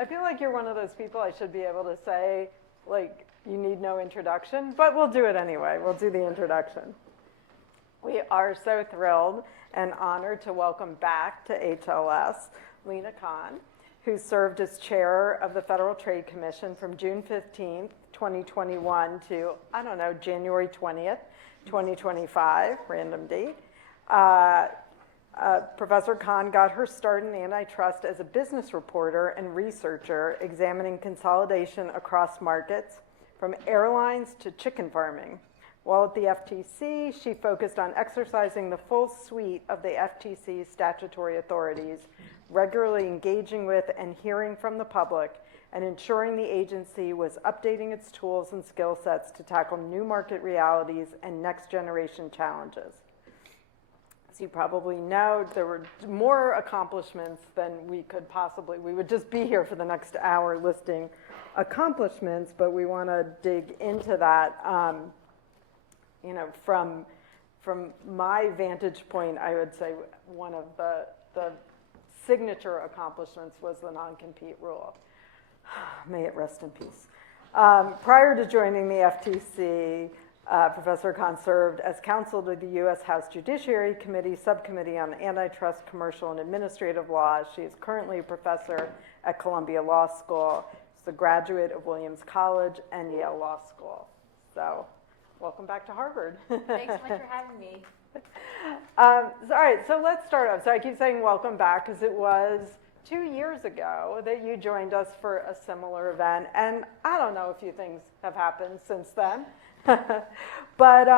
I feel like you're one of those people I should be able to say, like, you need no introduction, but we'll do it anyway. We'll do the introduction. We are so thrilled and honored to welcome back to HLS Lina M, who served as chair of the Federal Trade Commission from June 15th, 2021 to, I don't know, January 20th, 2025, random date. Professor Khan got her start in antitrust as a business reporter and researcher examining consolidation across markets from airlines to chicken farming. While at the FTC, she focused on exercising the full suite of the FTC's statutory authorities, regularly engaging with and hearing from the public, and ensuring the agency was updating its tools and skill sets to tackle new market realities and next generation challenges. As you probably know, there were more accomplishments than we could possibly, we would just be here for the next hour listing accomplishments, but we want to dig into that. You know, from my vantage point, I would say one of the signature accomplishments was the non-compete rule. May it rest in peace. Prior to joining the FTC, Professor Khan served as counsel to the U.S. House Judiciary Committee Subcommittee on Antitrust, Commercial, and Administrative Law. She is currently a professor at Columbia Law School. She's a graduate of Williams College and Yale Law School. So, welcome back to Harvard. Thanks so much for having me. All right, so let's start off. So I keep saying welcome back because it was 2 years ago that you joined us for a similar event, and I don't know, a few things have happened since then. But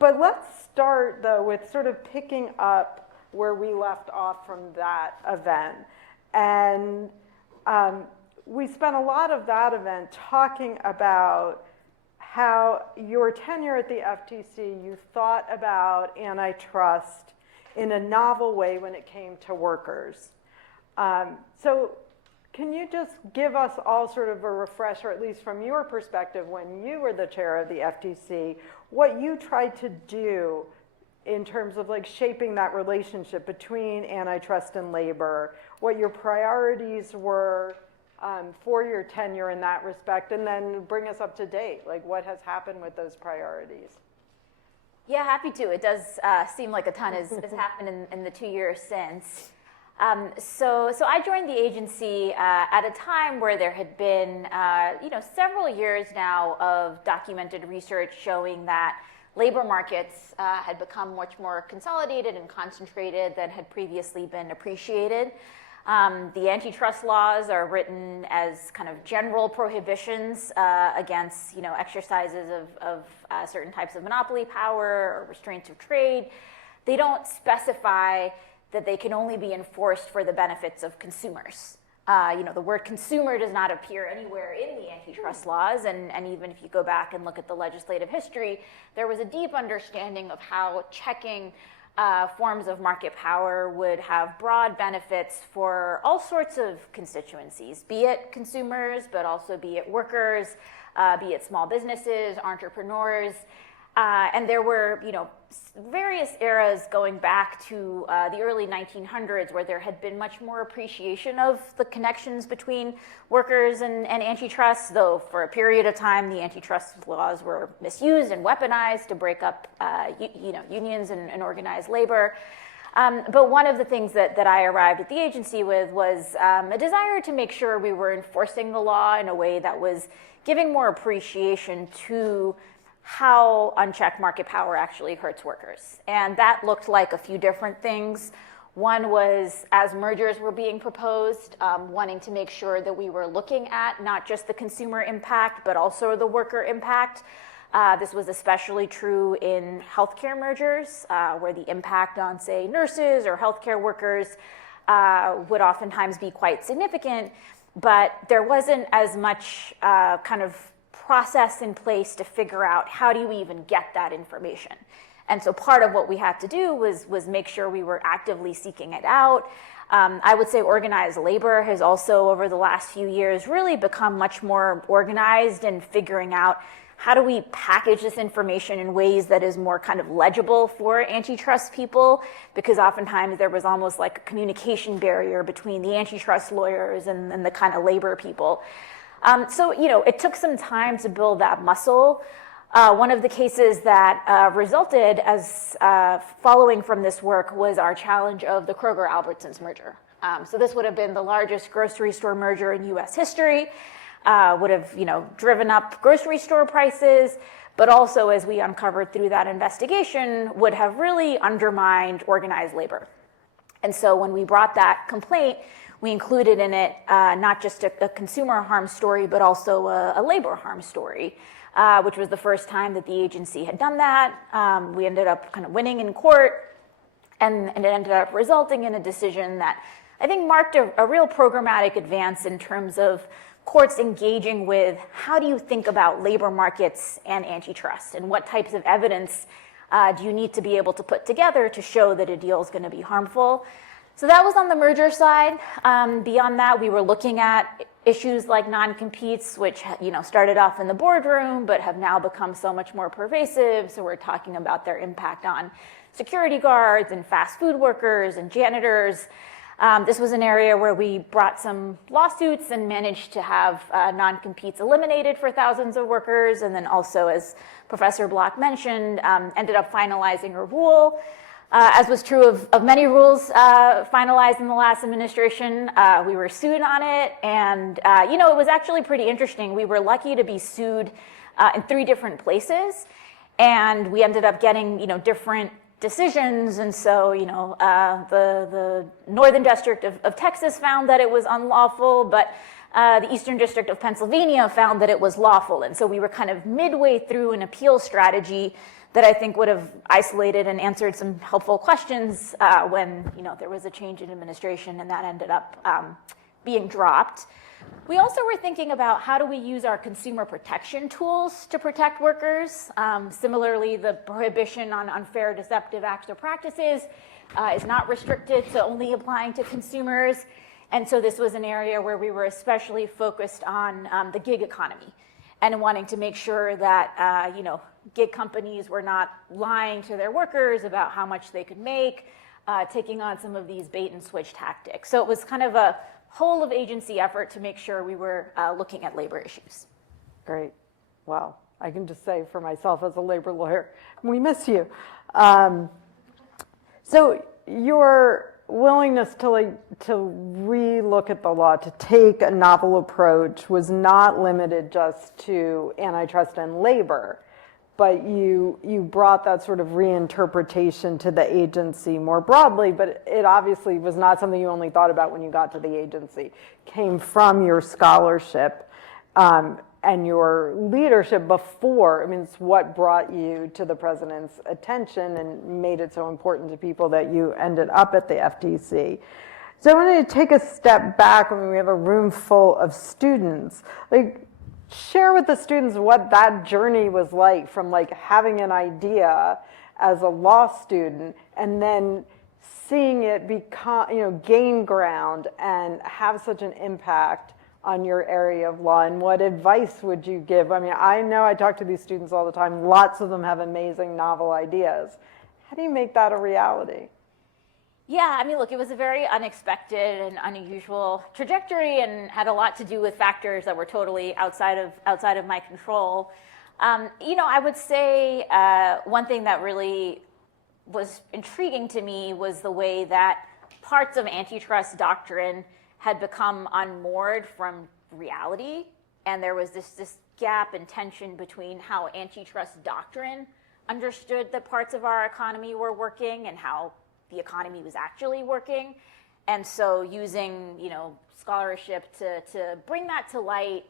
let's start, though, with sort of picking up where we left off from that event. And we spent a lot of that event talking about how your tenure at the FTC, you thought about antitrust in a novel way when it came to workers. So can you just give us all sort of a refresher, at least from your perspective, when you were the chair of the FTC, what you tried to do in terms of like shaping that relationship between antitrust and labor, what your priorities were for your tenure in that respect, and then bring us up to date, like what has happened with those priorities? Yeah, happy to. It does seem like a ton has happened in the 2 years since. So I joined the agency at a time where there had been, several years now of documented research showing that labor markets had become much more consolidated and concentrated than had previously been appreciated. The antitrust laws are written as kind of general prohibitions against, exercises of certain types of monopoly power or restraints of trade. They don't specify that they can only be enforced for the benefits of consumers. The word consumer does not appear anywhere in the antitrust laws, and even if you go back and look at the legislative history, there was a deep understanding of how checking forms of market power would have broad benefits for all sorts of constituencies, be it consumers, but also be it workers, be it small businesses, entrepreneurs. And there were, various eras going back to the early 1900s where there had been much more appreciation of the connections between workers and antitrust, though for a period of time the antitrust laws were misused and weaponized to break up, unions and organized labor. But one of the things that I arrived at the agency with was a desire to make sure we were enforcing the law in a way that was giving more appreciation to how unchecked market power actually hurts workers. And that looked like a few different things. One was, as mergers were being proposed, wanting to make sure that we were looking at not just the consumer impact, but also the worker impact. This was especially true in healthcare mergers, where the impact on, say, nurses or healthcare workers would oftentimes be quite significant, but there wasn't as much kind of process in place to figure out how do you even get that information. And so part of what we had to do was make sure we were actively seeking it out. I would say organized labor has also, over the last few years, really become much more organized in figuring out how do we package this information in ways that is more kind of legible for antitrust people? Because oftentimes there was almost like a communication barrier between the antitrust lawyers and the kind of labor people. So, it took some time to build that muscle. One of the cases that resulted as following from this work was our challenge of the Kroger-Albertsons merger. So this would have been the largest grocery store merger in U.S. history, would have, driven up grocery store prices, but also, as we uncovered through that investigation, would have really undermined organized labor. And so when we brought that complaint, we included in it not just a consumer harm story, but also a labor harm story, which was the first time that the agency had done that. We ended up kind of winning in court, and it ended up resulting in a decision that I think marked a real programmatic advance in terms of courts engaging with how do you think about labor markets and antitrust, and what types of evidence do you need to be able to put together to show that a deal is going to be harmful. So that was on the merger side. Beyond that, we were looking at issues like non-competes, which started off in the boardroom, but have now become so much more pervasive. So we're talking about their impact on security guards and fast food workers and janitors. This was an area where we brought some lawsuits and managed to have non-competes eliminated for thousands of workers. And then also, as Professor Block mentioned, ended up finalizing a rule. As was true of many rules finalized in the last administration, we were sued on it. And, it was actually pretty interesting. We were lucky to be sued in 3 different places. And we ended up getting, different decisions. And so, the Northern District of Texas found that it was unlawful, but the Eastern District of Pennsylvania found that it was lawful. And so we were kind of midway through an appeal strategy that I think would have isolated and answered some helpful questions when there was a change in administration, and that ended up being dropped. We also were thinking about how do we use our consumer protection tools to protect workers. Similarly, the prohibition on unfair, deceptive acts or practices is not restricted to only applying to consumers. And so this was an area where we were especially focused on the gig economy and wanting to make sure that gig companies were not lying to their workers about how much they could make, taking on some of these bait and switch tactics. So it was kind of a whole of agency effort to make sure we were looking at labor issues. Great. Wow. I can just say for myself as a labor lawyer, we miss you. So your willingness to re-look at the law, to take a novel approach, was not limited just to antitrust and labor, but you brought that sort of reinterpretation to the agency more broadly, but it obviously was not something you only thought about when you got to the agency. It came from your scholarship and your leadership before. I mean, it's what brought you to the president's attention and made it so important to people that you ended up at the FTC. So I wanted to take a step back. I mean, we have a room full of students. Share with the students what that journey was like, from having an idea as a law student and then seeing it become, gain ground and have such an impact on your area of law. And what advice would you give? I mean, I know I talk to these students all the time. Lots of them have amazing novel ideas. How do you make that a reality? Yeah, I mean, look, it was a very unexpected and unusual trajectory, and had a lot to do with factors that were totally outside of my control. I would say one thing that really was intriguing to me was the way that parts of antitrust doctrine had become unmoored from reality, and there was this gap and tension between how antitrust doctrine understood that parts of our economy were working and how the economy was actually working. And so using, scholarship to bring that to light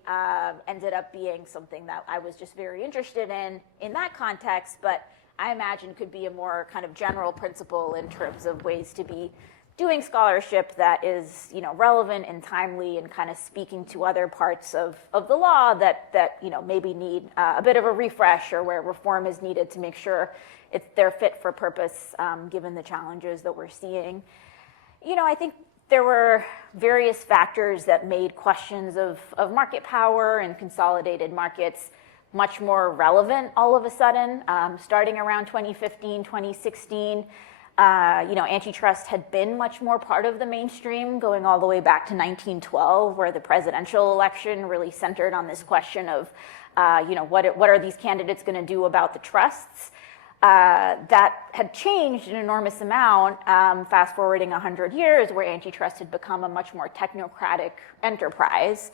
ended up being something that I was just very interested in that context, but I imagine could be a more kind of general principle in terms of ways to be doing scholarship that is, relevant and timely and kind of speaking to other parts of the law that maybe need a bit of a refresh, or where reform is needed to make sure they're fit for purpose, given the challenges that we're seeing. I think there were various factors that made questions of market power and consolidated markets much more relevant all of a sudden, starting around 2015, 2016. Antitrust had been much more part of the mainstream, going all the way back to 1912, where the presidential election really centered on this question of, what are these candidates going to do about the trusts? That had changed an enormous amount, fast forwarding 100 years, where antitrust had become a much more technocratic enterprise.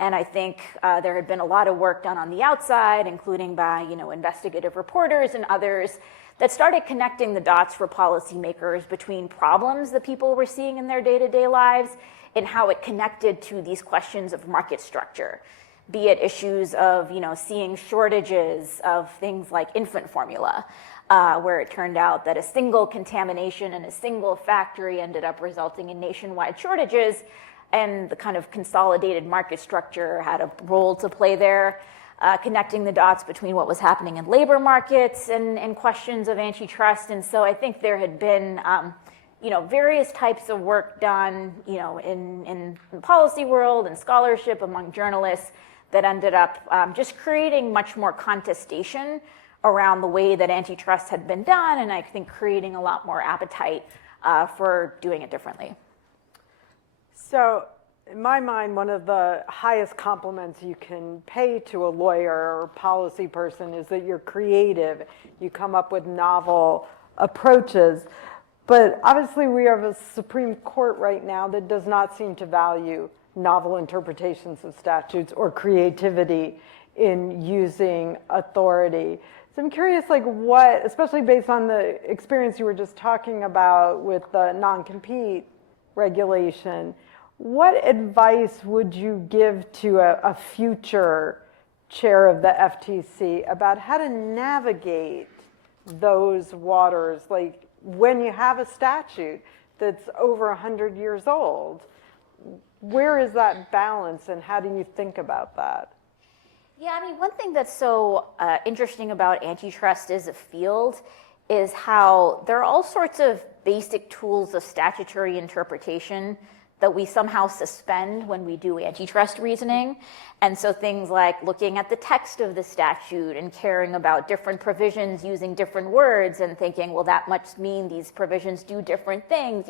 And I think there had been a lot of work done on the outside, including by investigative reporters and others, that started connecting the dots for policymakers between problems that people were seeing in their day-to-day lives and how it connected to these questions of market structure, be it issues of seeing shortages of things like infant formula, where it turned out that a single contamination in a single factory ended up resulting in nationwide shortages, and the kind of consolidated market structure had a role to play there, connecting the dots between what was happening in labor markets and questions of antitrust. And so I think there had been various types of work done in the policy world and scholarship among journalists that ended up just creating much more contestation around the way that antitrust had been done, and I think creating a lot more appetite for doing it differently. So, in my mind, one of the highest compliments you can pay to a lawyer or policy person is that you're creative. You come up with novel approaches. But obviously, we have a Supreme Court right now that does not seem to value novel interpretations of statutes or creativity in using authority. So I'm curious, what, especially based on the experience you were just talking about with the non-compete regulation, what advice would you give to a future chair of the FTC about how to navigate those waters? Like when you have a statute that's over 100 years old, where is that balance and how do you think about that? Yeah, one thing that's so interesting about antitrust as a field is how there are all sorts of basic tools of statutory interpretation that we somehow suspend when we do antitrust reasoning. And so things like looking at the text of the statute and caring about different provisions using different words and thinking, well, that must mean these provisions do different things.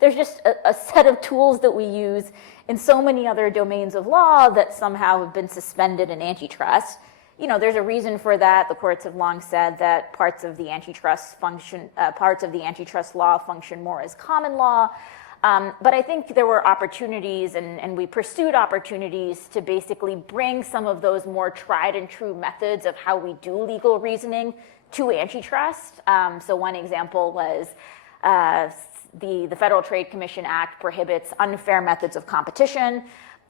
There's just a set of tools that we use in so many other domains of law that somehow have been suspended in antitrust. There's a reason for that. The courts have long said that parts of the antitrust law function more as common law. But I think there were opportunities, and we pursued opportunities to basically bring some of those more tried and true methods of how we do legal reasoning to antitrust. So one example was the Federal Trade Commission Act prohibits unfair methods of competition.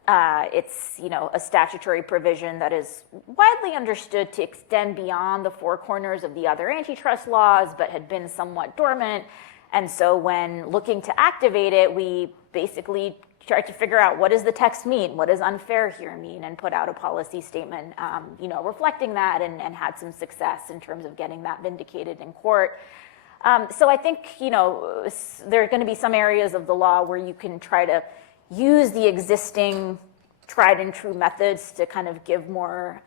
It's a statutory provision that is widely understood to extend beyond the four corners of the other antitrust laws, but had been somewhat dormant. And so when looking to activate it, we basically tried to figure out what does the text mean? What does unfair here mean? And put out a policy statement, reflecting that and had some success in terms of getting that vindicated in court. So I think, there are going to be some areas of the law where you can try to use the existing tried and true methods to kind of give more,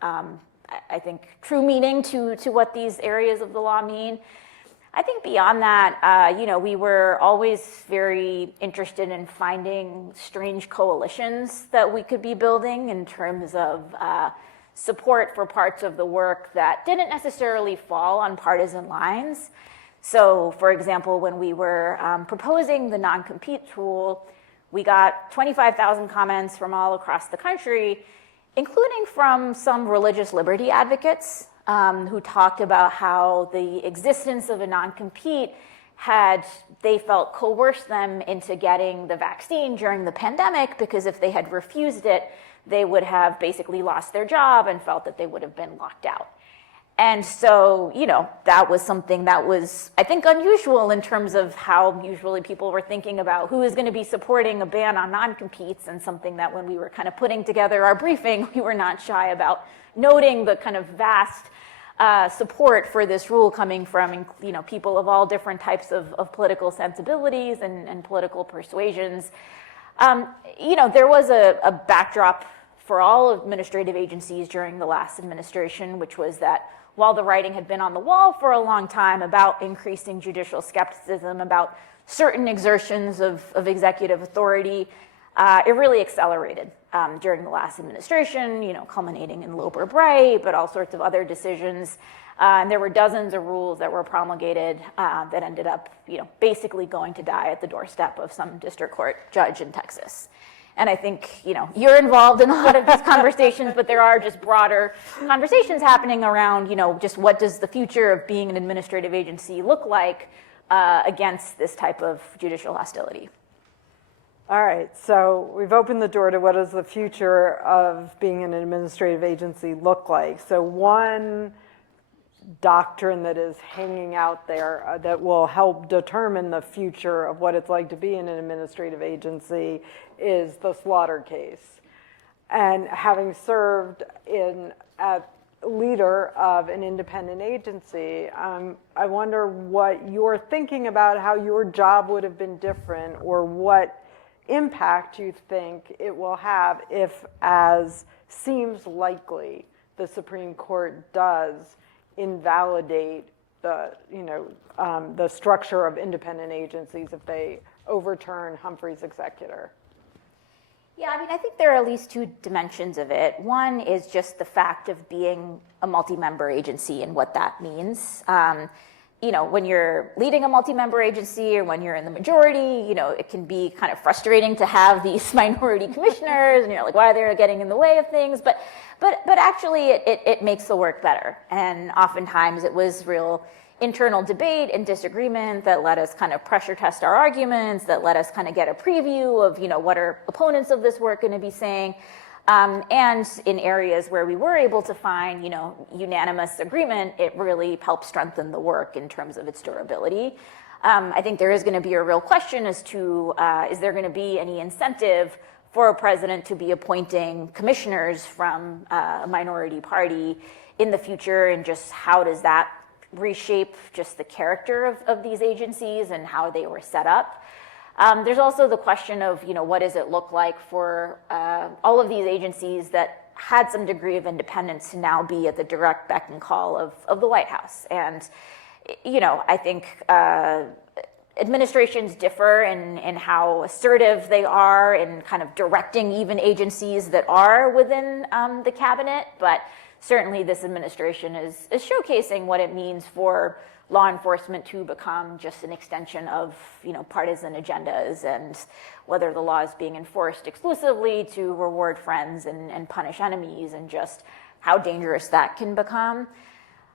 true meaning to what these areas of the law mean. I think beyond that, we were always very interested in finding strange coalitions that we could be building in terms of support for parts of the work that didn't necessarily fall on partisan lines. So, for example, when we were proposing the non-compete rule, we got 25,000 comments from all across the country, including from some religious liberty advocates who talked about how the existence of a non-compete they felt coerced them into getting the vaccine during the pandemic, because if they had refused it, they would have basically lost their job and felt that they would have been locked out. And so, that was something that was, I think, unusual in terms of how usually people were thinking about who is going to be supporting a ban on non-competes, and something that when we were kind of putting together our briefing, we were not shy about noting the kind of vast support for this rule coming from, people of all different types of political sensibilities and political persuasions. There was a backdrop for all administrative agencies during the last administration, which was that while the writing had been on the wall for a long time about increasing judicial skepticism about certain exertions of executive authority, it really accelerated during the last administration, culminating in Loper Bright, but all sorts of other decisions. And there were dozens of rules that were promulgated that ended up, basically going to die at the doorstep of some district court judge in Texas. And I think, you're involved in a lot of these conversations, but there are just broader conversations happening around, just what does the future of being an administrative agency look like against this type of judicial hostility. All right, so we've opened the door to what does the future of being an administrative agency look like. So one doctrine that is hanging out there that will help determine the future of what it's like to be in an administrative agency is the Slaughter case. And having served as leader of an independent agency, I wonder what you're thinking about how your job would have been different, or what impact you think it will have if, as seems likely, the Supreme Court does invalidate the structure of independent agencies if they overturn Humphrey's executor. Yeah, I think there are at least two dimensions of it. One is just the fact of being a multi-member agency and what that means. When you're leading a multi-member agency or when you're in the majority, it can be kind of frustrating to have these minority commissioners, and you're like, why they're getting in the way of things. But actually, it makes the work better. And oftentimes, it was real internal debate and disagreement that let us kind of pressure test our arguments, that let us kind of get a preview of, what are opponents of this work going to be saying. And in areas where we were able to find, unanimous agreement, it really helped strengthen the work in terms of its durability. I think there is going to be a real question as to, is there going to be any incentive for a president to be appointing commissioners from a minority party in the future, and just how does that reshape just the character of these agencies and how they were set up. There's also the question of, what does it look like for all of these agencies that had some degree of independence to now be at the direct beck and call of the White House. And, I think administrations differ in how assertive they are in kind of directing even agencies that are within the cabinet, but certainly this administration is showcasing what it means for law enforcement to become just an extension of, partisan agendas, and whether the law is being enforced exclusively to reward friends and punish enemies, and just how dangerous that can become.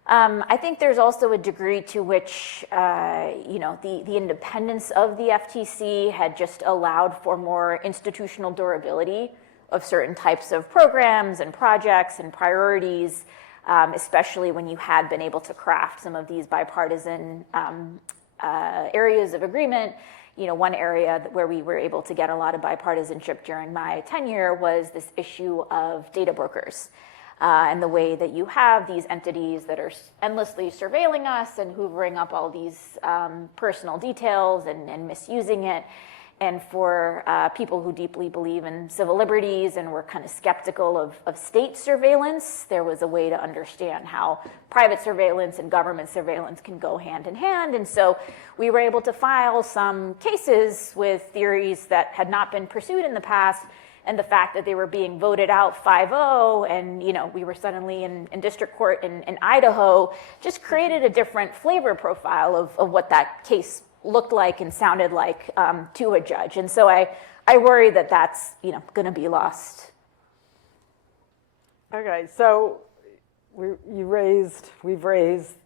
I think there's also a degree to which, the independence of the FTC had just allowed for more institutional durability of certain types of programs and projects and priorities, especially when you had been able to craft some of these bipartisan areas of agreement. One area where we were able to get a lot of bipartisanship during my tenure was this issue of data brokers, and the way that you have these entities that are endlessly surveilling us and hoovering up all these personal details and misusing it. And for people who deeply believe in civil liberties and were kind of skeptical of state surveillance, there was a way to understand how private surveillance and government surveillance can go hand in hand. And so we were able to file some cases with theories that had not been pursued in the past, and the fact that they were being voted out 5-0, and we were suddenly in district court in Idaho, just created a different flavor profile of what that case looked like and sounded like to a judge. And so I worry that that's going to be lost. Okay, so we've raised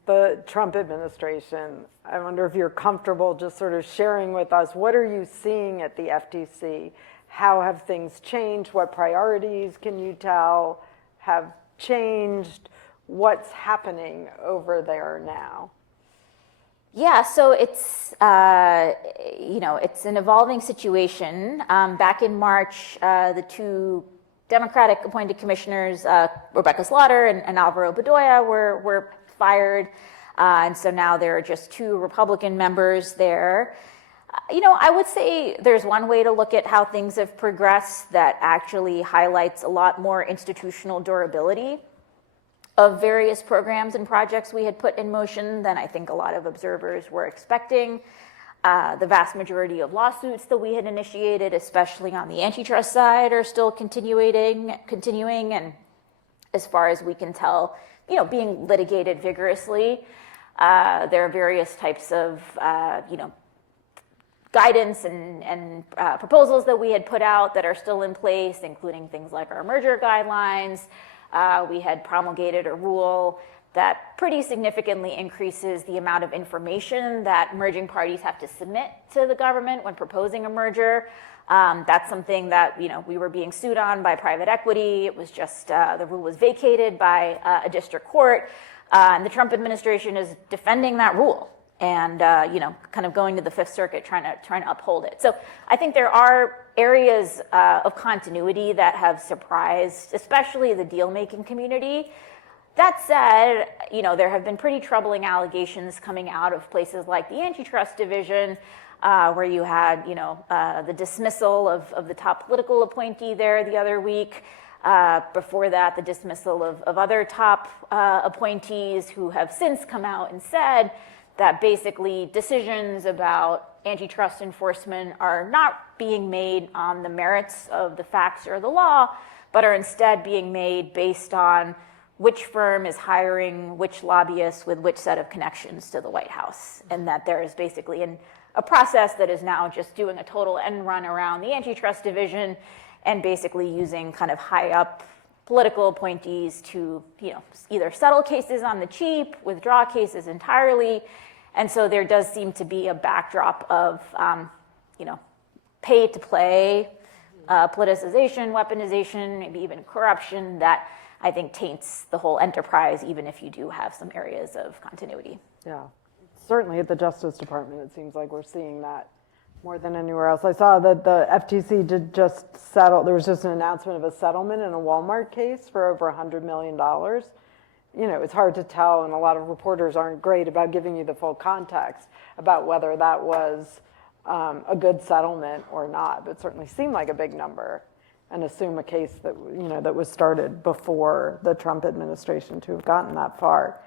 the Trump administration. I wonder if you're comfortable just sort of sharing with us, what are you seeing at the FTC? How have things changed? What priorities can you tell have changed? What's happening over there now? Yeah, so it's it's an evolving situation. Back in March, the two Democratic appointed commissioners, Rebecca Slaughter and Alvaro Bedoya, were fired, and so now there are just two Republican members there. I would say there's one way to look at how things have progressed that actually highlights a lot more institutional durability of various programs and projects we had put in motion than I think a lot of observers were expecting. The vast majority of lawsuits that we had initiated, especially on the antitrust side, are still continuing, and as far as we can tell, being litigated vigorously. There are various types of, guidance and proposals that we had put out that are still in place, including things like our merger guidelines. We had promulgated a rule that pretty significantly increases the amount of information that merging parties have to submit to the government when proposing a merger. That's something that we were being sued on by private equity. It was just the rule was vacated by a district court, and the Trump administration is defending that rule and kind of going to the Fifth Circuit trying to uphold it. So I think there are areas of continuity that have surprised, especially the deal-making community. That said, there have been pretty troubling allegations coming out of places like the Antitrust Division, where you had, the dismissal of the top political appointee there the other week. Before that, the dismissal of other top appointees who have since come out and said that basically decisions about antitrust enforcement are not being made on the merits of the facts or the law, but are instead being made based on which firm is hiring which lobbyists with which set of connections to the White House, and that there is basically a process that is now just doing a total end run around the Antitrust Division and basically using kind of high up political appointees to either settle cases on the cheap, withdraw cases entirely. And so there does seem to be a backdrop of pay to play, politicization, weaponization, maybe even corruption that I think taints the whole enterprise, even if you do have some areas of continuity. Yeah, certainly at the Justice Department, it seems like we're seeing that more than anywhere else. I saw that the FTC did just settle, there was just an announcement of a settlement in a Walmart case for over $100 million. It's hard to tell, and a lot of reporters aren't great about giving you the full context about whether that was a good settlement or not, but it certainly seemed like a big number, and assume a case that that was started before the Trump administration to have gotten that far.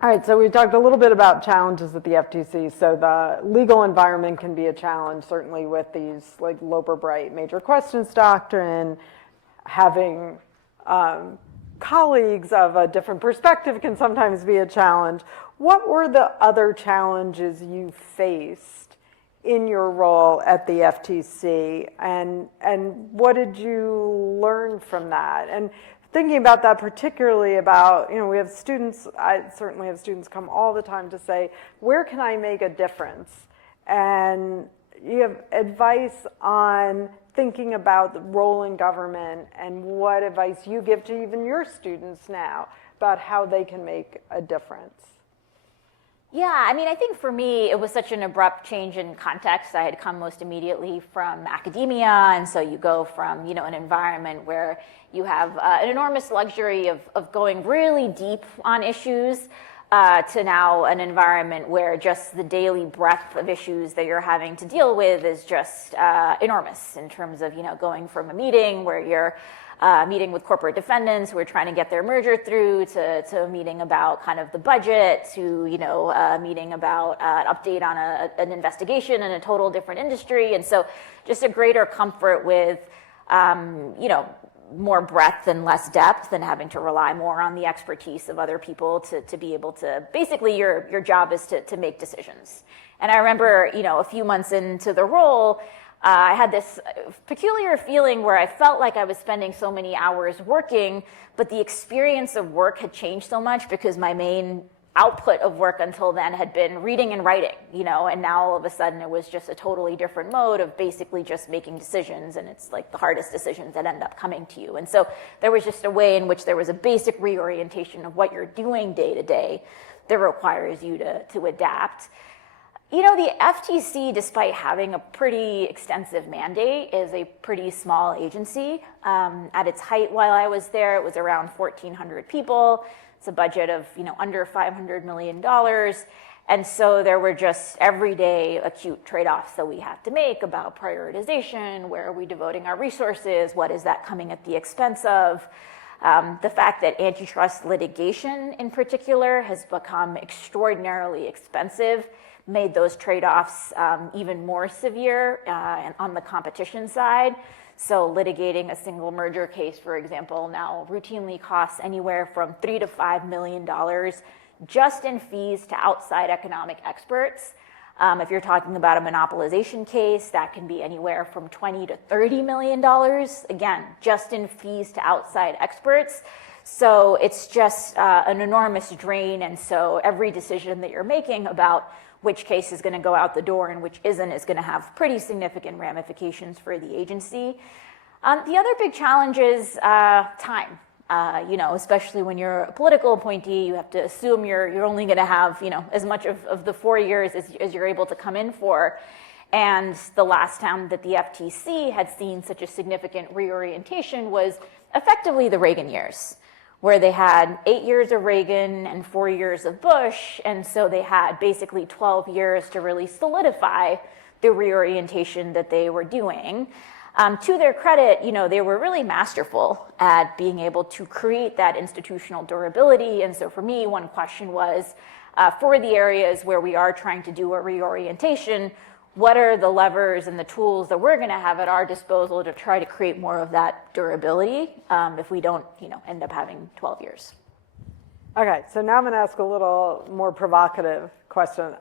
All right, so we talked a little bit about challenges at the FTC. So the legal environment can be a challenge, certainly with these like Loper Bright major questions doctrine. Having colleagues of a different perspective can sometimes be a challenge. What were the other challenges you faced in your role at the FTC, and what did you learn from that? And thinking about that, particularly about, we have students, I certainly have students come all the time to say, where can I make a difference? And you have advice on thinking about the role in government, and what advice you give to even your students now about how they can make a difference. Yeah, I think for me, it was such an abrupt change in context. I had come most immediately from academia, and so you go from, an environment where you have an enormous luxury of going really deep on issues to now an environment where just the daily breadth of issues that you're having to deal with is just enormous in terms of, going from a meeting where you're meeting with corporate defendants who are trying to get their merger through to a meeting about kind of the budget to, a meeting about an update on an investigation in a total different industry. And so just a greater comfort with, more breadth and less depth, and having to rely more on the expertise of other people to be able to, basically your job is to make decisions. And I remember, a few months into the role, I had this peculiar feeling where I felt like I was spending so many hours working, but the experience of work had changed so much because my main output of work until then had been reading and writing, and now all of a sudden it was just a totally different mode of basically just making decisions, and it's like the hardest decisions that end up coming to you. And so there was just a way in which there was a basic reorientation of what you're doing day to day that requires you to adapt. The FTC, despite having a pretty extensive mandate, is a pretty small agency. At its height while I was there, it was around 1,400 people. It's a budget of, under $500 million. And so there were just everyday acute trade-offs that we have to make about prioritization, where are we devoting our resources, what is that coming at the expense of? The fact that antitrust litigation in particular has become extraordinarily expensive made those trade-offs even more severe on the competition side. So litigating a single merger case, for example, now routinely costs anywhere from $3 to $5 million just in fees to outside economic experts. If you're talking about a monopolization case, that can be anywhere from $20 to $30 million, again, just in fees to outside experts. So it's just an enormous drain, and so every decision that you're making about which case is going to go out the door and which isn't is going to have pretty significant ramifications for the agency. The other big challenge is time. Especially when you're a political appointee, you have to assume you're only going to have, as much of the 4 years as you're able to come in for. And the last time that the FTC had seen such a significant reorientation was effectively the Reagan years, where they had 8 years of Reagan and 4 years of Bush. And so they had basically 12 years to really solidify the reorientation that they were doing. To their credit, they were really masterful at being able to create that institutional durability. And so for me, one question was, for the areas where we are trying to do a reorientation, what are the levers and the tools that we're going to have at our disposal to try to create more of that durability if we don't, end up having 12 years? Okay, so now I'm going to ask a little more provocative question.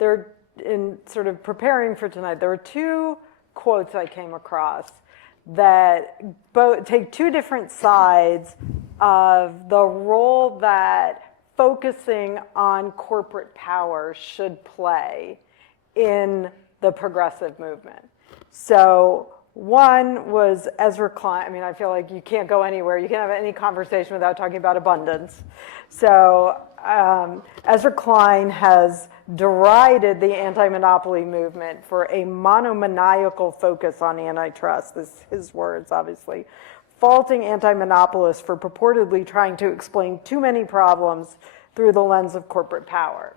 In sort of preparing for tonight, there were two quotes I came across that take two different sides of the role that focusing on corporate power should play in the progressive movement. So one was Ezra Klein. I feel like you can't go anywhere. You can't have any conversation without talking about abundance. So Ezra Klein has derided the anti-monopoly movement for a monomaniacal focus on antitrust. This is his words, obviously. Faulting anti-monopolists for purportedly trying to explain too many problems through the lens of corporate power.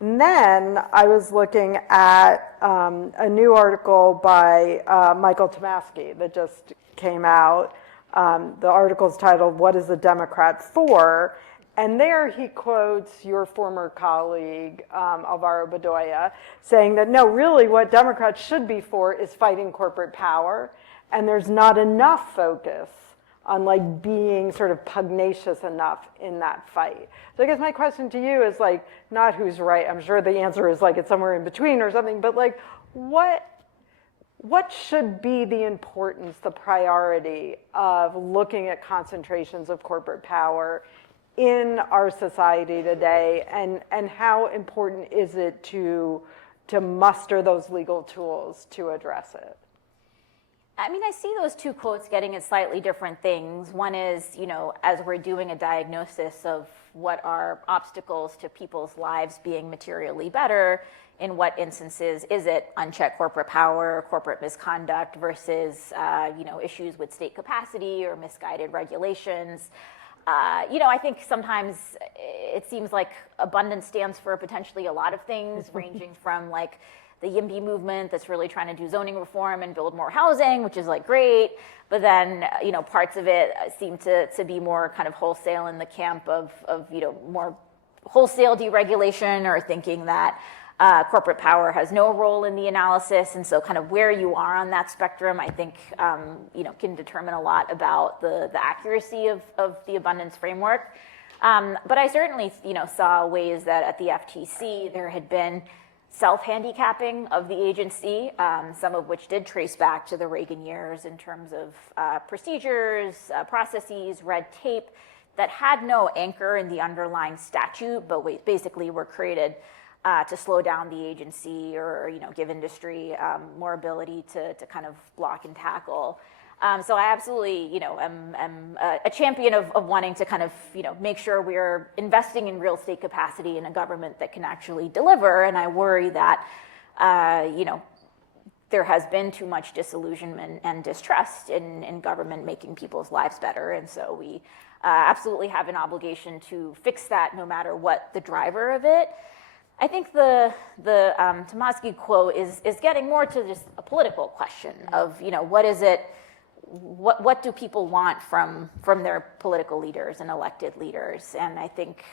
And then I was looking at a new article by Michael Tomasky that just came out. The article is titled, "What is a Democrat For?" And there he quotes your former colleague, Alvaro Bedoya, saying that no, really what Democrats should be for is fighting corporate power. And there's not enough focus on being sort of pugnacious enough in that fight. So I guess my question to you is not who's right. I'm sure the answer is it's somewhere in between or something, but what should be the importance, the priority of looking at concentrations of corporate power in our society today, and how important is it to muster those legal tools to address it? I see those two quotes getting at slightly different things. One is, as we're doing a diagnosis of what are obstacles to people's lives being materially better, in what instances is it unchecked corporate power, corporate misconduct versus, issues with state capacity or misguided regulations. I think sometimes it seems like abundance stands for potentially a lot of things, ranging from the YIMBY movement that's really trying to do zoning reform and build more housing, which is great, but then parts of it seem to be more kind of wholesale in the camp of more wholesale deregulation, or thinking that corporate power has no role in the analysis. And so kind of where you are on that spectrum, I think can determine a lot about the accuracy of the abundance framework. But I certainly saw ways that at the FTC there had been self-handicapping of the agency, some of which did trace back to the Reagan years in terms of procedures, processes, red tape that had no anchor in the underlying statute, but basically were created to slow down the agency or give industry more ability to kind of block and tackle. So I absolutely, am a champion of wanting to kind of, make sure we're investing in real estate capacity in a government that can actually deliver. And I worry that, there has been too much disillusionment and distrust in government making people's lives better. And so we absolutely have an obligation to fix that no matter what the driver of it. I think the Tomasky quote is getting more to just a political question of, what is it, what do people want from their political leaders and elected leaders? And I think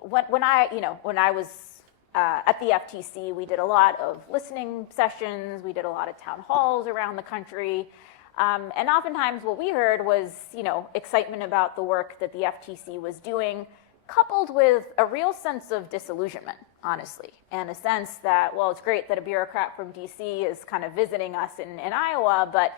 when I was at the FTC, we did a lot of listening sessions, we did a lot of town halls around the country. And oftentimes what we heard was, excitement about the work that the FTC was doing, coupled with a real sense of disillusionment, honestly, and a sense that, well, it's great that a bureaucrat from DC is kind of visiting us in Iowa, but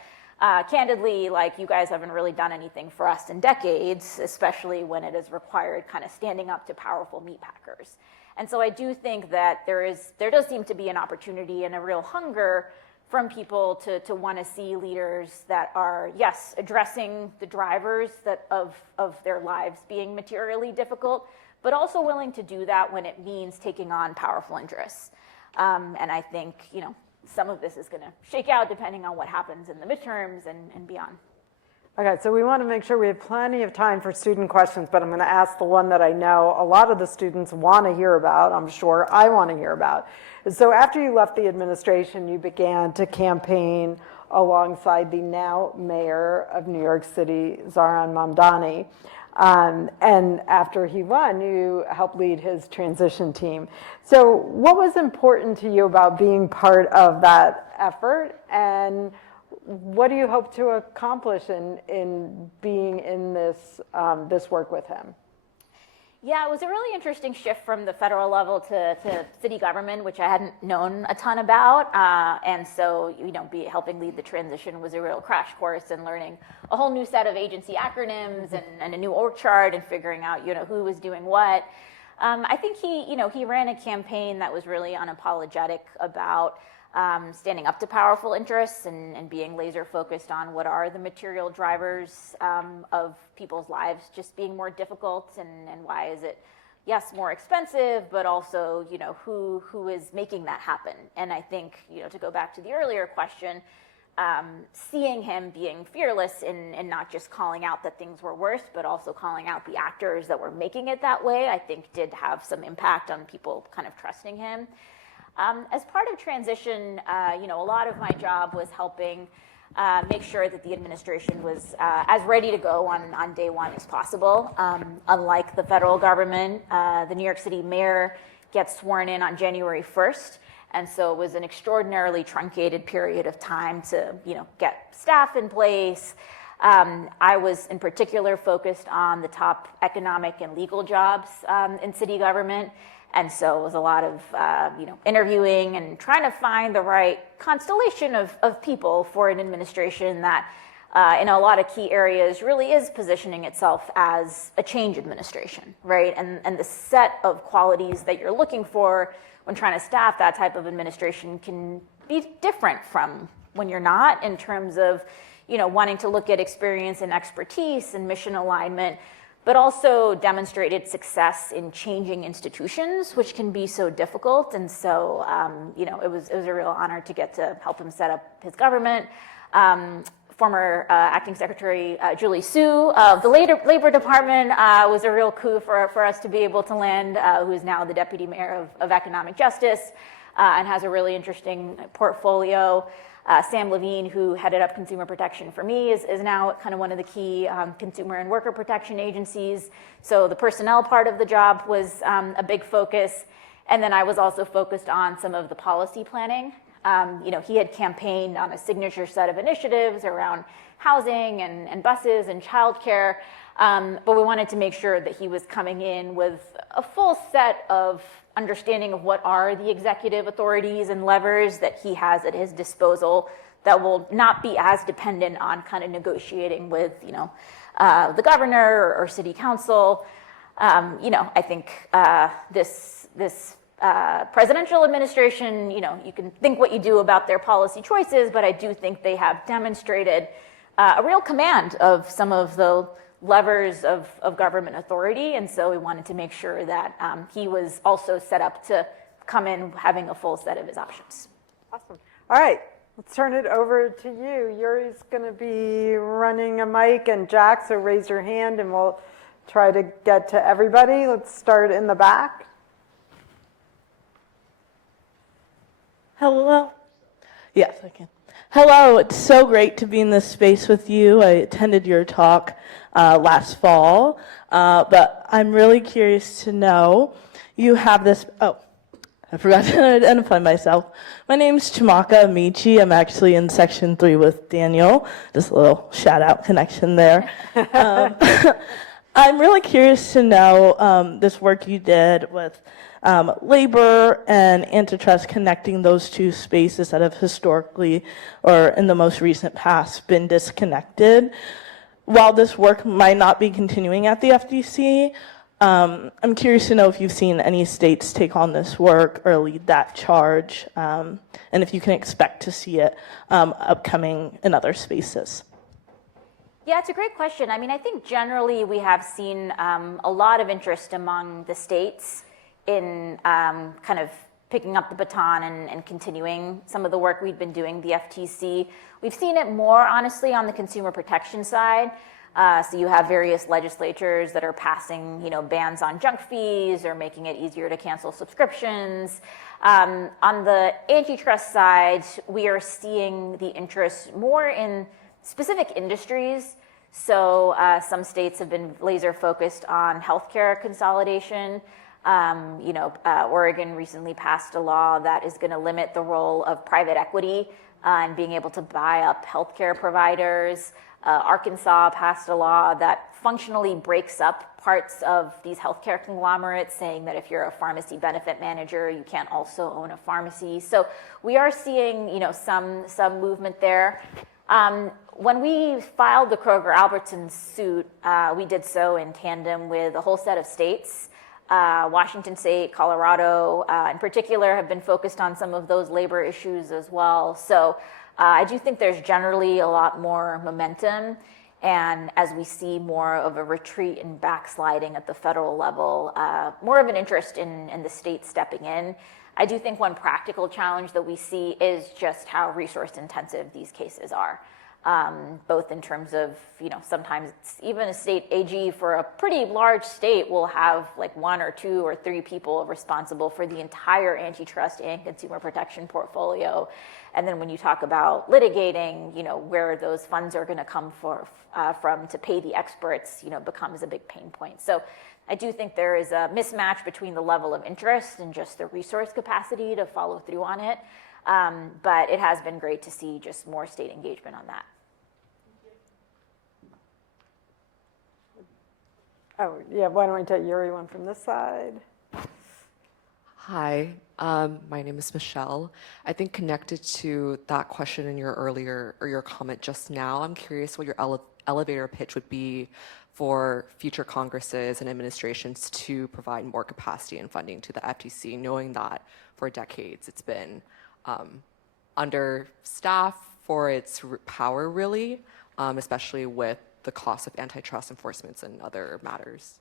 candidly, like, you guys haven't really done anything for us in decades, especially when it has required kind of standing up to powerful meatpackers. And so I do think that there does seem to be an opportunity and a real hunger from people to want to see leaders that are, yes, addressing the drivers of their lives being materially difficult, but also willing to do that when it means taking on powerful interests. And I think, some of this is going to shake out depending on what happens in the midterms and beyond. Okay, so we want to make sure we have plenty of time for student questions, but I'm going to ask the one that I know a lot of the students want to hear about, I'm sure I want to hear about. So after you left the administration, you began to campaign alongside the now mayor of New York City, Zohran Mamdani. And after he won, you helped lead his transition team. So what was important to you about being part of that effort, and what do you hope to accomplish in being in this work with him? Yeah, it was a really interesting shift from the federal level to city government, which I hadn't known a ton about. And so, helping lead the transition was a real crash course in learning a whole new set of agency acronyms and a new org chart and figuring out, who was doing what. I think he ran a campaign that was really unapologetic about standing up to powerful interests and being laser focused on what are the material drivers of people's lives just being more difficult, and why is it, yes, more expensive, but also, who is making that happen. And I think, to go back to the earlier question, seeing him being fearless in not just calling out that things were worse, but also calling out the actors that were making it that way, I think did have some impact on people kind of trusting him. As part of transition, a lot of my job was helping make sure that the administration was as ready to go on day one as possible. Unlike the federal government, the New York City mayor gets sworn in on January 1st. And so it was an extraordinarily truncated period of time to, get staff in place. I was in particular focused on the top economic and legal jobs in city government. And so it was a lot of, interviewing and trying to find the right constellation of people for an administration that, in a lot of key areas, really is positioning itself as a change administration, right? And the set of qualities that you're looking for when trying to staff that type of administration can be different from when you're not, in terms of, wanting to look at experience and expertise and mission alignment, but also demonstrated success in changing institutions, which can be so difficult. And so, it was a real honor to get to help him set up his government. Former Acting Secretary Julie Su of the Labor Department was a real coup for us to be able to land, who is now the Deputy Mayor of Economic Justice and has a really interesting portfolio. Sam Levine, who headed up consumer protection for me, is now kind of one of the key consumer and worker protection agencies. So the personnel part of the job was a big focus. And then I was also focused on some of the policy planning. He had campaigned on a signature set of initiatives around housing and buses and childcare. But we wanted to make sure that he was coming in with a full set of understanding of what are the executive authorities and levers that he has at his disposal that will not be as dependent on kind of negotiating with, the governor or city council. I think this presidential administration, you can think what you do about their policy choices, but I do think they have demonstrated a real command of some of the levers of government authority, and so we wanted to make sure that he was also set up to come in having a full set of his options. Awesome. All right, let's turn it over to you. Yuri's going to be running a mic, and Jack, so raise your hand and we'll try to get to everybody. Let's start in the back. Hello. Yes, I can. Hello, it's so great to be in this space with you. I attended your talk last fall, but I'm really curious to know, you have this, I forgot to identify myself. My name's Chimaka Amici. I'm actually in Section 3 with Daniel. Just a little shout-out connection there. I'm really curious to know this work you did with labor and antitrust, connecting those two spaces that have historically, or in the most recent past, been disconnected. While this work might not be continuing at the FTC, I'm curious to know if you've seen any states take on this work or lead that charge, and if you can expect to see it upcoming in other spaces. Yeah, it's a great question. I mean, I think generally we have seen a lot of interest among the states in kind of picking up the baton and continuing some of the work we've been doing, the FTC. We've seen it more, honestly, on the consumer protection side. So you have various legislatures that are passing, bans on junk fees or making it easier to cancel subscriptions. On the antitrust side, we are seeing the interest more in specific industries. So some states have been laser focused on healthcare consolidation. Oregon recently passed a law that is going to limit the role of private equity and being able to buy up healthcare providers. Arkansas passed a law that functionally breaks up parts of these healthcare conglomerates, saying that if you're a pharmacy benefit manager, you can't also own a pharmacy. So we are seeing, some movement there. When we filed the Kroger-Albertsons suit, we did so in tandem with a whole set of states. Washington State, Colorado, in particular, have been focused on some of those labor issues as well. So I do think there's generally a lot more momentum. And as we see more of a retreat and backsliding at the federal level, more of an interest in the state stepping in. I do think one practical challenge that we see is just how resource intensive these cases are. Both in terms of, sometimes it's even a state AG for a pretty large state will have like 1 or 2 or 3 people responsible for the entire antitrust and consumer protection portfolio. And then when you talk about litigating, where those funds are going to come from to pay the experts, becomes a big pain point. So I do think there is a mismatch between the level of interest and just the resource capacity to follow through on it. But it has been great to see just more state engagement on that. Oh, yeah, why don't we take Yuri one from this side? Hi, my name is Michelle. I think connected to that question in your comment just now, I'm curious what your elevator pitch would be for future Congresses and administrations to provide more capacity and funding to the FTC, knowing that for decades it's been understaffed for its power, really, especially with the cost of antitrust enforcements and other matters.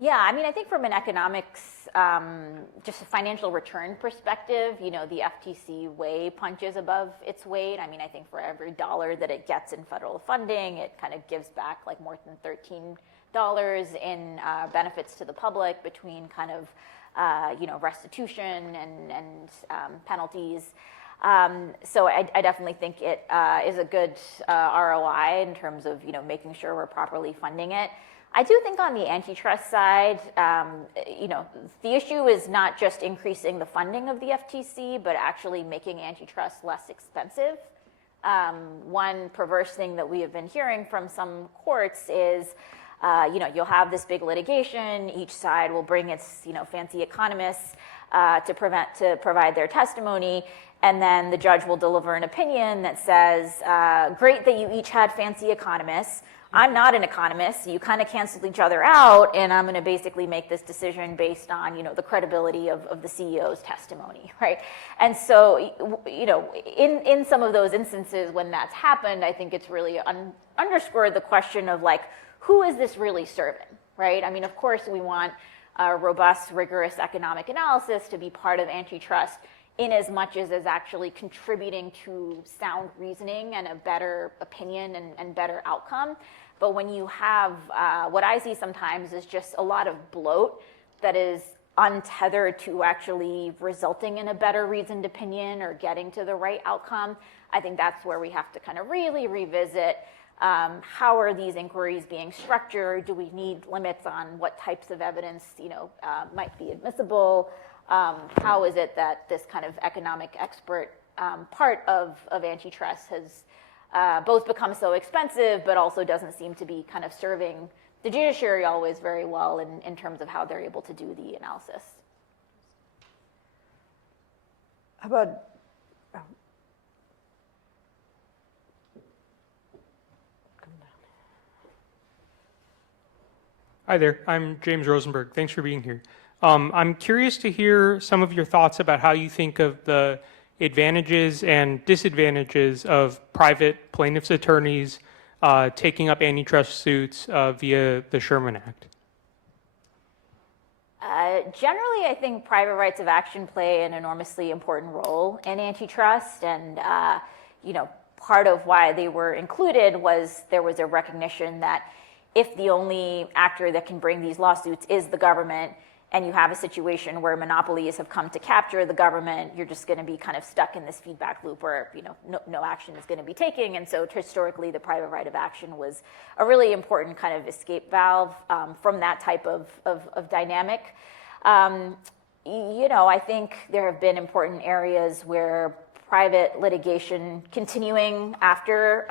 Yeah, I mean, I think from an economics, just a financial return perspective, the FTC way punches above its weight. I mean, I think for every dollar that it gets in federal funding, it kind of gives back like more than $13 in benefits to the public between kind of, restitution and penalties. So I definitely think it is a good ROI in terms of, making sure we're properly funding it. I do think on the antitrust side, the issue is not just increasing the funding of the FTC, but actually making antitrust less expensive. One perverse thing that we have been hearing from some courts is, you'll have this big litigation. Each side will bring its, fancy economists to provide their testimony. And then the judge will deliver an opinion that says, great that you each had fancy economists. I'm not an economist, so you kind of canceled each other out, and I'm going to basically make this decision based on, the credibility of the CEO's testimony, right? And so, in some of those instances when that's happened, I think it's really underscored the question of like, who is this really serving, right? I mean, of course, we want a robust, rigorous economic analysis to be part of antitrust, in as much as is actually contributing to sound reasoning and a better opinion and better outcome. But when you have, what I see sometimes is just a lot of bloat that is untethered to actually resulting in a better reasoned opinion or getting to the right outcome, I think that's where we have to kind of really revisit how are these inquiries being structured? Do we need limits on what types of evidence, might be admissible? How is it that this kind of economic expert part of antitrust has both become so expensive, but also doesn't seem to be kind of serving the judiciary always very well in terms of how they're able to do the analysis. How about, Hi there, I'm James Rosenberg. Thanks for being here. I'm curious to hear some of your thoughts about how you think of the advantages and disadvantages of private plaintiffs' attorneys taking up antitrust suits via the Sherman Act. Generally, I think private rights of action play an enormously important role in antitrust, and part of why they were included was there was a recognition that if the only actor that can bring these lawsuits is the government, and you have a situation where monopolies have come to capture the government, you're just going to be kind of stuck in this feedback loop where no action is going to be taken. And so historically, the private right of action was a really important kind of escape valve from that type of dynamic. I think there have been important areas where private litigation continuing after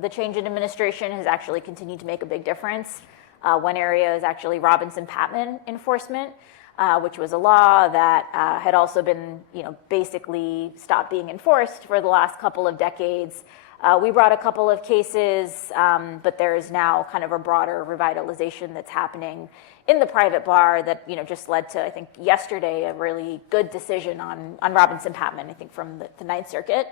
the change in administration has actually continued to make a big difference. One area is actually Robinson-Patman enforcement, which was a law that had also been, basically stopped being enforced for the last couple of decades. We brought a couple of cases, but there is now kind of a broader revitalization that's happening in the private bar that, just led to, I think, yesterday, a really good decision on Robinson-Patman, I think, from the Ninth Circuit.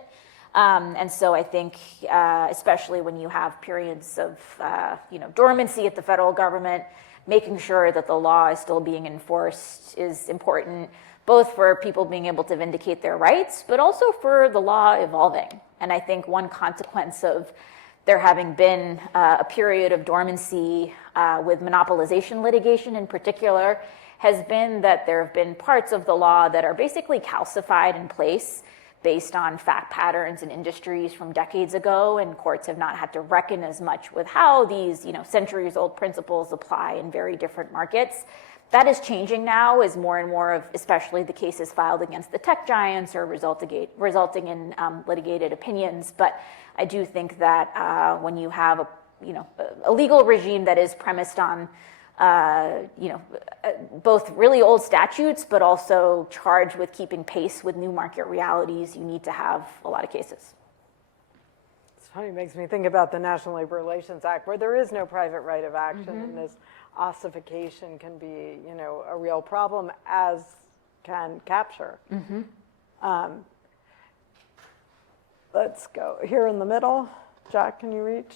And so I think, especially when you have periods of, dormancy at the federal government, making sure that the law is still being enforced is important, both for people being able to vindicate their rights, but also for the law evolving. And I think one consequence of there having been a period of dormancy with monopolization litigation in particular has been that there have been parts of the law that are basically calcified in place based on fact patterns and industries from decades ago, and courts have not had to reckon as much with how these, centuries-old principles apply in very different markets. That is changing now as more and more of, especially the cases filed against the tech giants are resulting in litigated opinions. But I do think that when you have a legal regime that is premised on both really old statutes, but also charged with keeping pace with new market realities, you need to have a lot of cases. it's funny, it makes me think about the National Labor Relations Act, where there is no private right of action, and this ossification can be, a real problem, as can capture. Let's go here in the middle. Jack, can you reach?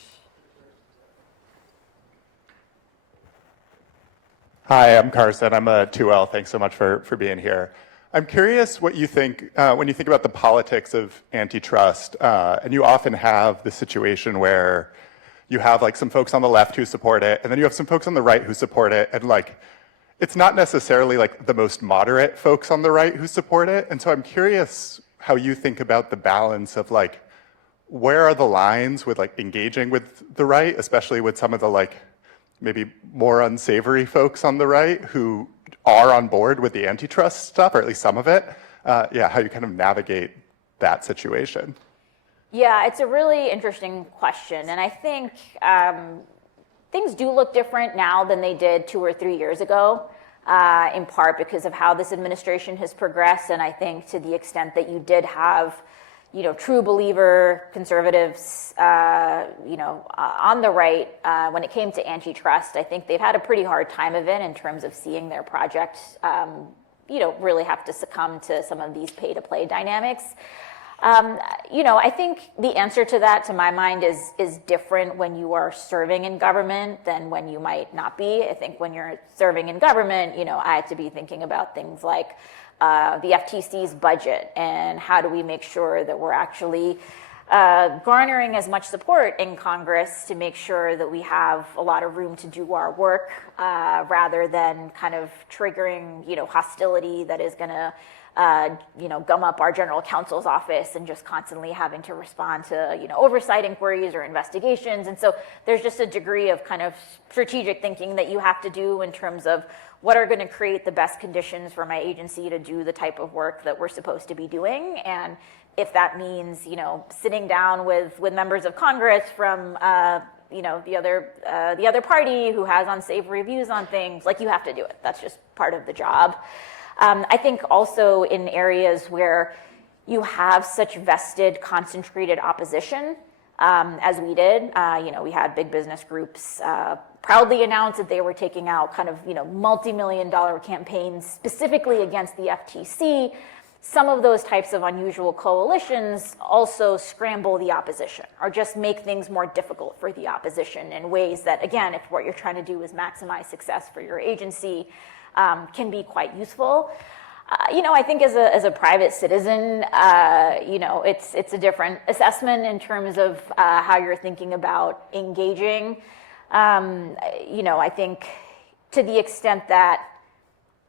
Hi, I'm Carson. I'm a 2L. Thanks so much for being here. I'm curious what you think when you think about the politics of antitrust, and you often have the situation where you have like some folks on the left who support it, and then you have some folks on the right who support it, and like it's not necessarily like the most moderate folks on the right who support it. And so I'm curious how you think about the balance of like where are the lines with like engaging with the right, especially with some of the like maybe more unsavory folks on the right who are on board with the antitrust stuff, or at least some of it. How you kind of navigate that situation. Yeah, it's a really interesting question. And I think things do look different now than they did 2 or 3 years ago, in part because of how this administration has progressed. And I think to the extent that you did have true believer conservatives, on the right, when it came to antitrust, I think they've had a pretty hard time of it in terms of seeing their project, really have to succumb to some of these pay-to-play dynamics. I think the answer to that, to my mind, is different when you are serving in government than when you might not be. I think when you're serving in government, I had to be thinking about things like the FTC's budget and how do we make sure that we're actually garnering as much support in Congress to make sure that we have a lot of room to do our work, rather than kind of triggering, hostility that is going to, gum up our general counsel's office and just constantly having to respond to, oversight inquiries or investigations. And so there's just a degree of kind of strategic thinking that you have to do in terms of what are going to create the best conditions for my agency to do the type of work that we're supposed to be doing. And if that means, sitting down with members of Congress from, the other party who has unsavory views on things, like, you have to do it. That's just part of the job. I think also in areas where you have such vested, concentrated opposition, as we did, we had big business groups proudly announce that they were taking out kind of, multi-million-dollar campaigns specifically against the FTC. Some of those types of unusual coalitions also scramble the opposition or just make things more difficult for the opposition in ways that, again, if what you're trying to do is maximize success for your agency, can be quite useful. I think as a private citizen, it's a different assessment in terms of how you're thinking about engaging. I think to the extent that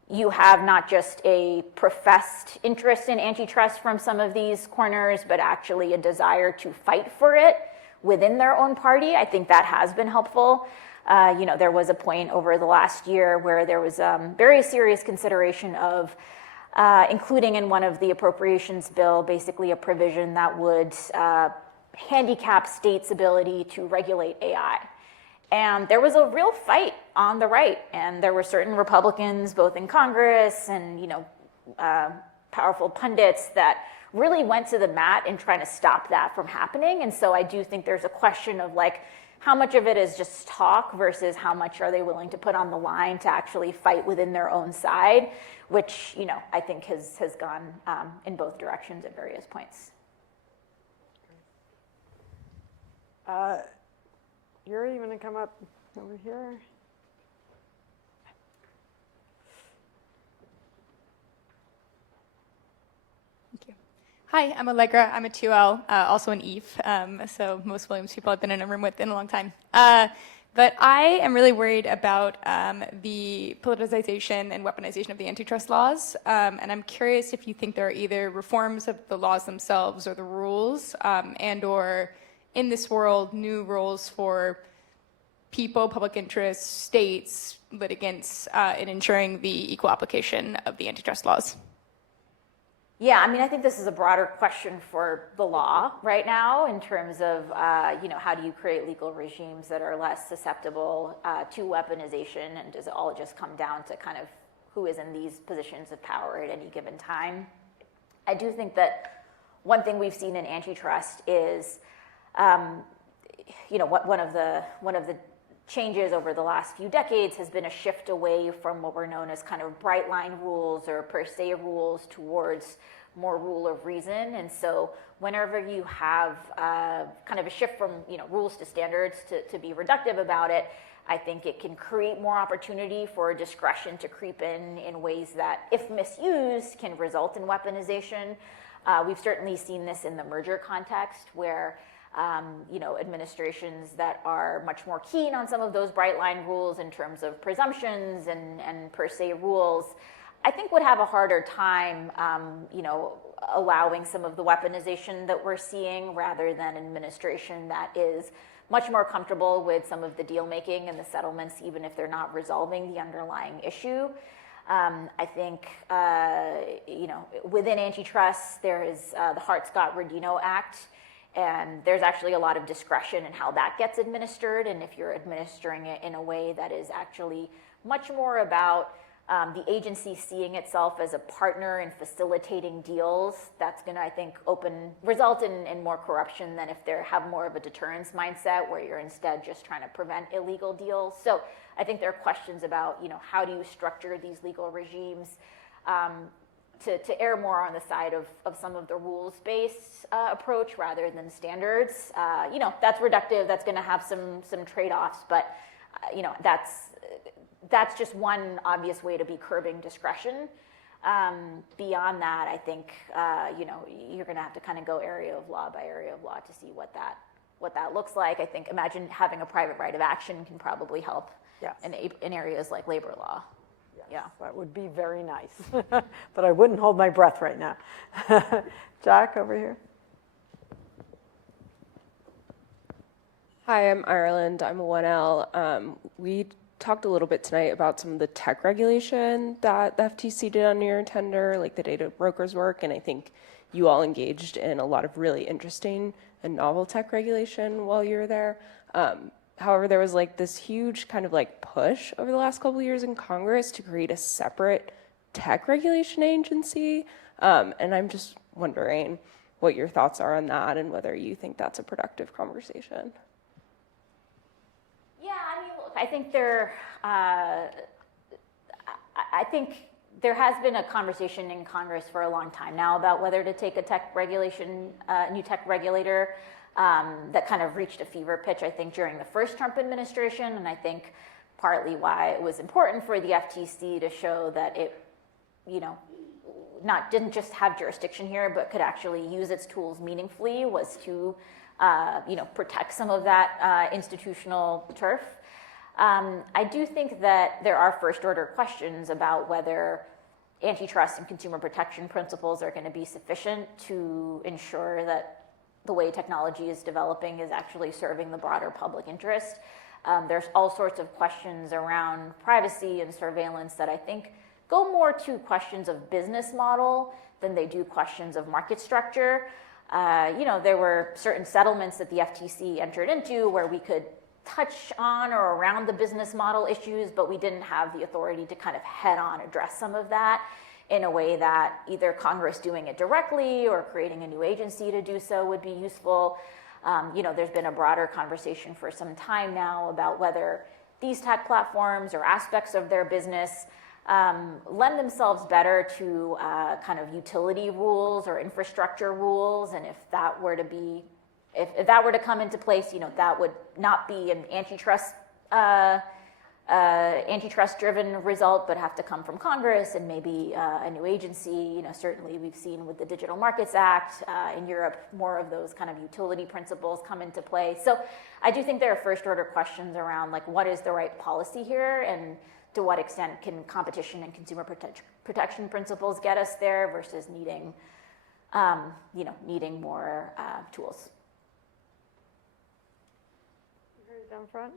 you have not just a professed interest in antitrust from some of these corners, but actually a desire to fight for it within their own party, I think that has been helpful. There was a point over the last year where there was very serious consideration of including in one of the appropriations bill basically a provision that would handicap states' ability to regulate AI. And there was a real fight on the right, and there were certain Republicans, both in Congress and, powerful pundits that really went to the mat in trying to stop that from happening. And so I do think there's a question of, like, how much of it is just talk versus how much are they willing to put on the line to actually fight within their own side, which, I think has gone in both directions at various points. Yuri, you want to come up over here? Thank you. Hi, I'm Allegra. I'm a 2L, also an EVE. So most Williams people I've been in a room with in a long time. But I am really worried about the politicization and weaponization of the antitrust laws. And I'm curious if you think there are either reforms of the laws themselves or the rules, and or in this world, new roles for people, public interest, states, litigants, in ensuring the equal application of the antitrust laws. Yeah, I think this is a broader question for the law right now in terms of, how do you create legal regimes that are less susceptible to weaponization, and does it all just come down to kind of who is in these positions of power at any given time? I do think that one thing we've seen in antitrust is, one of the changes over the last few decades has been a shift away from what were known as kind of bright line rules or per se rules towards more rule of reason. And so whenever you have kind of a shift from rules to standards, to be reductive about it, I think it can create more opportunity for discretion to creep in ways that, if misused, can result in weaponization. We've certainly seen this in the merger context where administrations that are much more keen on some of those bright line rules in terms of presumptions and per se rules, I think would have a harder time, allowing some of the weaponization that we're seeing, rather than an administration that is much more comfortable with some of the deal making and the settlements, even if they're not resolving the underlying issue. I think, within antitrust, there is the Hart-Scott-Rodino Act. And there's actually a lot of discretion in how that gets administered. And if you're administering it in a way that is actually much more about the agency seeing itself as a partner in facilitating deals, that's going to, I think, result in more corruption than if they have more of a deterrence mindset where you're instead just trying to prevent illegal deals. So I think there are questions about, how do you structure these legal regimes to err more on the side of some of the rules-based approach rather than standards. That's reductive. That's going to have some trade-offs, but that's just one obvious way to be curbing discretion. Beyond that, I think you're going to have to kind of go area of law by area of law to see what that looks like. I think imagine having a private right of action can probably help Yes. in areas like labor law. Yes, Yeah. that would be very nice. But I wouldn't hold my breath right now. Jack, over here. Hi, I'm Ireland. I'm a 1L. We talked a little bit tonight about some of the tech regulation that the FTC did on your tender, like the data brokers work, and I think you all engaged in a lot of really interesting and novel tech regulation while you were there. However, there was like this huge kind of like push over the last couple of years in Congress to create a separate tech regulation agency, and I'm just wondering what your thoughts are on that and whether you think that's a productive conversation. Yeah, I mean, look, I think there has been a conversation in Congress for a long time now about whether to take a tech regulation, new tech regulator that kind of reached a fever pitch, I think, during the first Trump administration, and I think partly why it was important for the FTC to show that it, didn't just have jurisdiction here, but could actually use its tools meaningfully was to protect some of that institutional turf. I do think that there are first-order questions about whether antitrust and consumer protection principles are going to be sufficient to ensure that the way technology is developing is actually serving the broader public interest. There's all sorts of questions around privacy and surveillance that I think go more to questions of business model than they do questions of market structure. There were certain settlements that the FTC entered into where we could touch on or around the business model issues, but we didn't have the authority to kind of head on address some of that in a way that either Congress doing it directly or creating a new agency to do so would be useful. There's been a broader conversation for some time now about whether these tech platforms or aspects of their business lend themselves better to kind of utility rules or infrastructure rules, and if that were to come into place, that would not be an antitrust-driven result, but have to come from Congress and maybe a new agency. Certainly we've seen with the Digital Markets Act in Europe, more of those kind of utility principles come into play. So I do think there are first-order questions around like what is the right policy here, and to what extent can competition and consumer protection principles get us there versus needing more tools. Down front.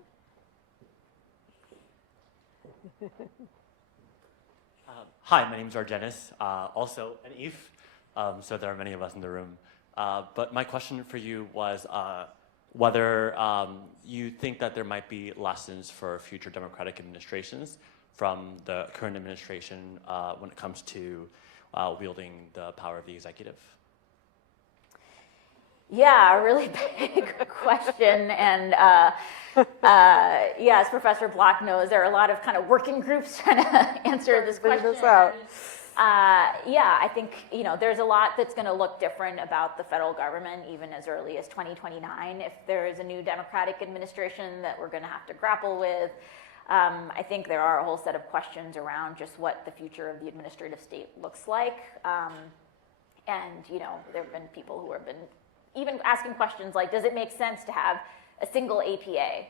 Hi, my name is Argenis, also an EIF, so there are many of us in the room. But my question for you was whether you think that there might be lessons for future Democratic administrations from the current administration when it comes to wielding the power of the executive. Yeah, a really big question, and as Professor Block knows, there are a lot of kind of working groups trying to answer this question. Figure this out. I think there's a lot that's going to look different about the federal government even as early as 2029 if there is a new Democratic administration that we're going to have to grapple with. I think there are a whole set of questions around just what the future of the administrative state looks like, and there have been people who have been even asking questions like, does it make sense to have a single APA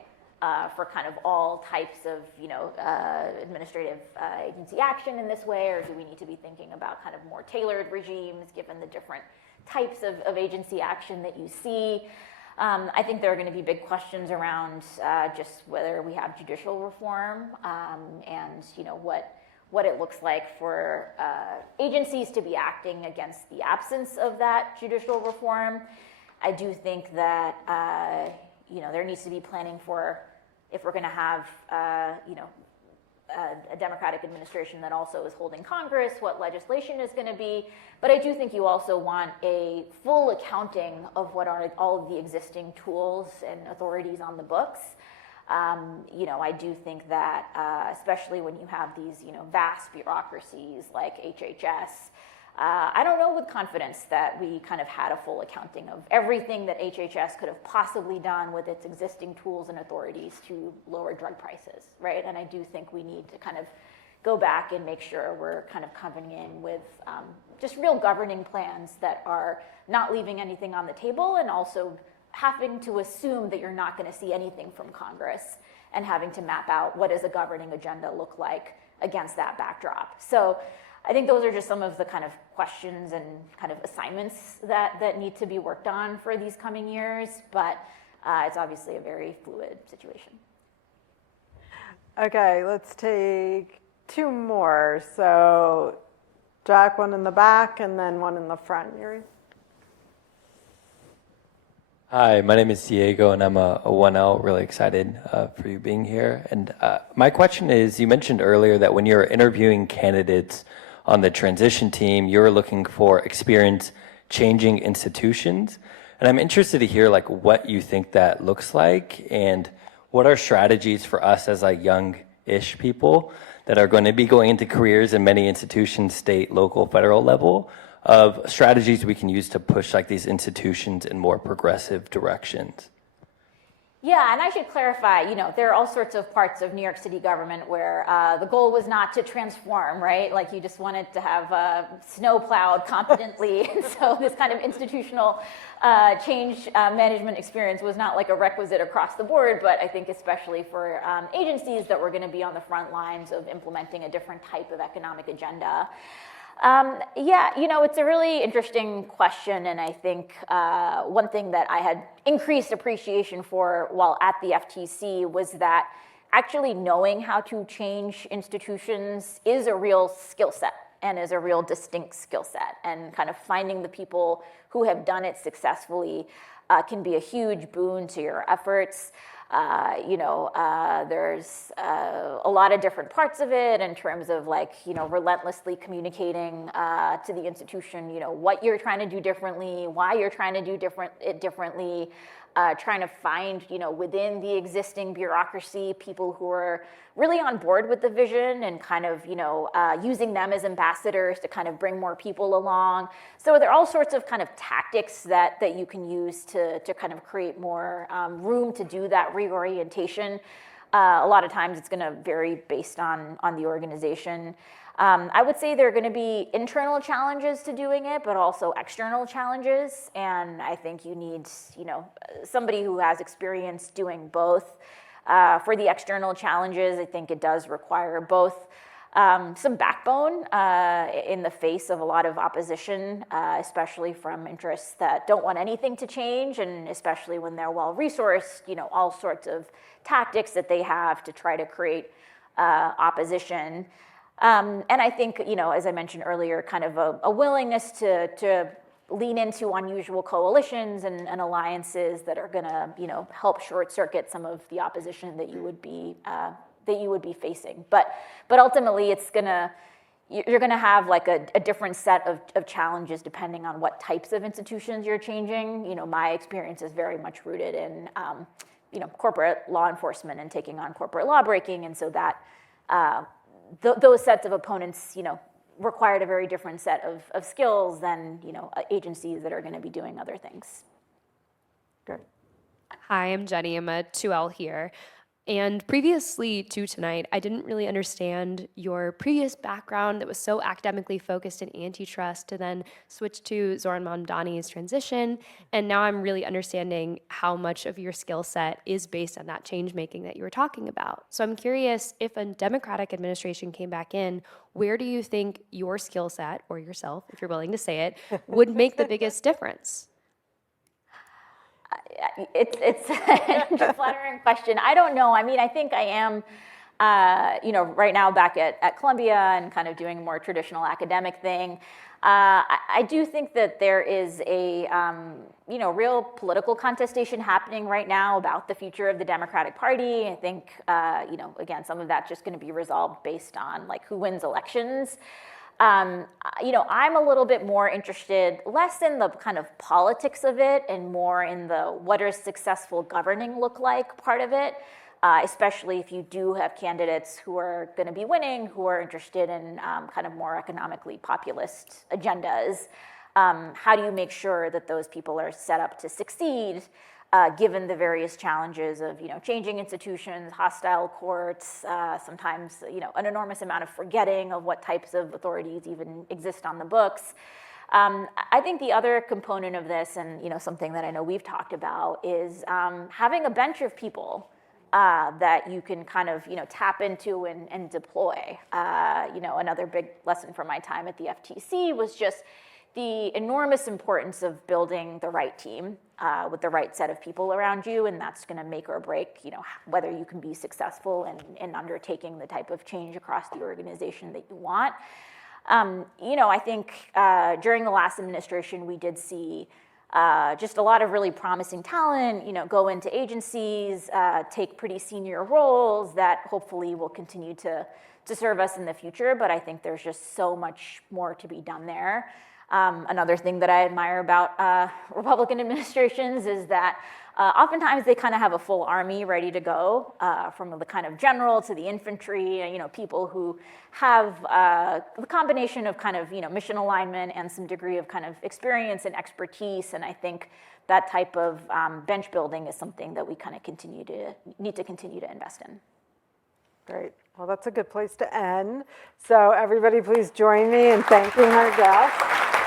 for kind of all types of, administrative agency action in this way, or do we need to be thinking about kind of more tailored regimes given the different types of agency action that you see? I think there are going to be big questions around just whether we have judicial reform and, what it looks like for agencies to be acting against the absence of that judicial reform. I do think that there needs to be planning for if we're going to have a Democratic administration that also is holding Congress, what legislation is going to be. But I do think you also want a full accounting of what are all of the existing tools and authorities on the books. I do think that, especially when you have these, vast bureaucracies like HHS, I don't know with confidence that we kind of had a full accounting of everything that HHS could have possibly done with its existing tools and authorities to lower drug prices, right? And I do think we need to kind of go back and make sure we're kind of coming in with just real governing plans that are not leaving anything on the table, and also having to assume that you're not going to see anything from Congress, and having to map out what does a governing agenda look like against that backdrop. So I think those are just some of the kind of questions and kind of assignments that need to be worked on for these coming years, but it's obviously a very fluid situation. Okay, let's take two more. So Jack, one in the back, and then one in the front. Yuri? Hi, my name is Diego, and I'm a 1L. Really excited for you being here. And my question is, you mentioned earlier that when you're interviewing candidates on the transition team, you're looking for experience changing institutions. And I'm interested to hear like what you think that looks like, and what are strategies for us as like young-ish people that are going to be going into careers in many institutions, state, local, federal level, of strategies we can use to push like these institutions in more progressive directions. Yeah, and I should clarify, there are all sorts of parts of New York City government where the goal was not to transform, right? Like you just wanted to have snow plowed competently. And so this kind of institutional change management experience was not like a requisite across the board, but I think especially for agencies that were going to be on the front lines of implementing a different type of economic agenda. Yeah, it's a really interesting question, and I think one thing that I had increased appreciation for while at the FTC was that actually knowing how to change institutions is a real skill set and is a real distinct skill set, and kind of finding the people who have done it successfully can be a huge boon to your efforts. There's a lot of different parts of it in terms of relentlessly communicating to the institution, what you're trying to do differently, why you're trying to do it differently, trying to find, within the existing bureaucracy, people who are really on board with the vision and kind of, using them as ambassadors to kind of bring more people along. So there are all sorts of kind of tactics that you can use to kind of create more room to do that reorientation. A lot of times it's going to vary based on the organization. I would say there are going to be internal challenges to doing it, but also external challenges. And I think you need, somebody who has experience doing both. For the external challenges, I think it does require both some backbone in the face of a lot of opposition, especially from interests that don't want anything to change, and especially when they're well-resourced, all sorts of tactics that they have to try to create opposition. And I think, as I mentioned earlier, kind of a willingness to lean into unusual coalitions and alliances that are going to, help short circuit some of the opposition that you would be facing. But ultimately, you're going to have like a different set of challenges depending on what types of institutions you're changing. My experience is very much rooted in, corporate law enforcement and taking on corporate law breaking, and so that those sets of opponents, required a very different set of skills than, agencies that are going to be doing other things. Good. Hi, I'm Jenny. I'm a 2L here. And previously to tonight, I didn't really understand your previous background that was so academically focused in antitrust to then switch to Zohran Mamdani's transition. And now I'm really understanding how much of your skill set is based on that change making that you were talking about. So I'm curious, if a Democratic administration came back in, where do you think your skill set, or yourself, if you're willing to say it, would make the biggest difference? It's a flattering question. I don't know. I mean, I think I am, right now back at Columbia and kind of doing a more traditional academic thing. I do think that there is a, real political contestation happening right now about the future of the Democratic Party. I think, again, some of that's just going to be resolved based on like who wins elections. I'm a little bit more interested, less in the kind of politics of it and more in the what does successful governing look like part of it, especially if you do have candidates who are going to be winning, who are interested in kind of more economically populist agendas. how do you make sure that those people are set up to succeed, given the various challenges of, changing institutions, hostile courts, sometimes, an enormous amount of forgetting of what types of authorities even exist on the books. I think the other component of this, and something that I know we've talked about, is having a bench of people that you can kind of tap into and deploy. Another big lesson from my time at the FTC was just the enormous importance of building the right team with the right set of people around you, and that's going to make or break whether you can be successful in undertaking the type of change across the organization that you want. I think during the last administration, we did see just a lot of really promising talent, go into agencies, take pretty senior roles that hopefully will continue to serve us in the future. But I think there's just so much more to be done there. Another thing that I admire about Republican administrations is that oftentimes they kind of have a full army ready to go, from the kind of general to the infantry, people who have the combination of kind of mission alignment and some degree of kind of experience and expertise. And I think that type of bench building is something that we kind of need to continue to invest in. Great. Well, that's a good place to end. So everybody please join me in thanking our guests.